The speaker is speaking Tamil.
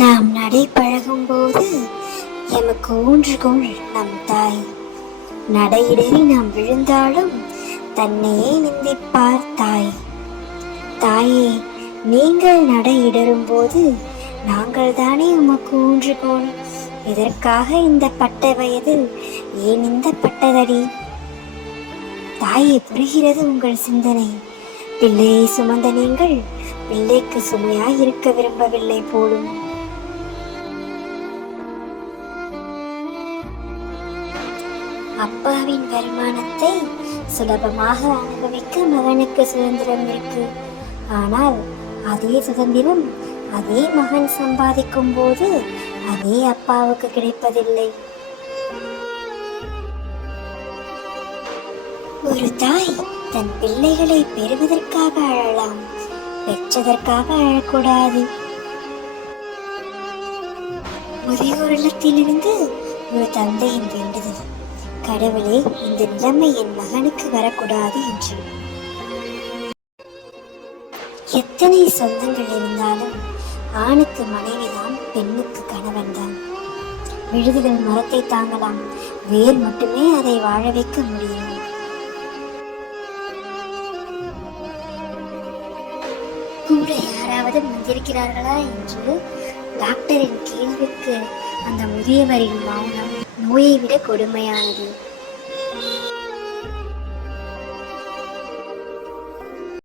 நாம் நடை பழகும் போது எமக்கு ஊன்றுகோள் நம் தாய். நடையிடறி நாம் விழுந்தாலும் தன்னையே நிந்திப்பார் தாய். தாயே, நீங்கள் நடையிடரும் போது நாங்கள் தானே உமக்கு ஊன்றுகோள். இதற்காக இந்த பட்ட வயதில் ஏன் இந்த பட்டதடி? தாயே, புரிகிறது உங்கள் சிந்தனை. பிள்ளையை சுமந்த நீங்கள் பிள்ளைக்கு சுமையாய் இருக்க விரும்பவில்லை போலும். அப்பாவின் வருமானத்தை சுலபமாக அனுபவிக்க மகனுக்கு சுதந்திரம் இருக்கு. ஆனால் அதே சுதந்திரம் அதே மகன் சம்பாதிக்கும் போது அதே அப்பாவுக்கு கிடைப்பதில்லை. ஒரு தாய் தன் பிள்ளைகளை பெறுவதற்காக அழலாம், பெற்றதற்காக அழக்கூடாது. முதியோர் இல்லத்திலிருந்து ஒரு தந்தையின் வேண்டுதல், கடவுளே, இந்த நிலைமை என் மகனுக்கு வரக்கூடாது என்று. எத்தனை சொந்தங்கள் இருந்தாலும் ஆணுக்கு மனைவிதான், பெண்ணுக்கு கணவன் தான். விழுதுகள் மரத்தை தாங்கலாம், வேர் மட்டுமே அதை வாழ வைக்க முடியும். கூட யாராவது வந்திருக்கிறார்களா என்று டாக்டரின் கேள்விக்கு அந்த முதியவரின் மௌனம் நோயை விட கொடுமையானது.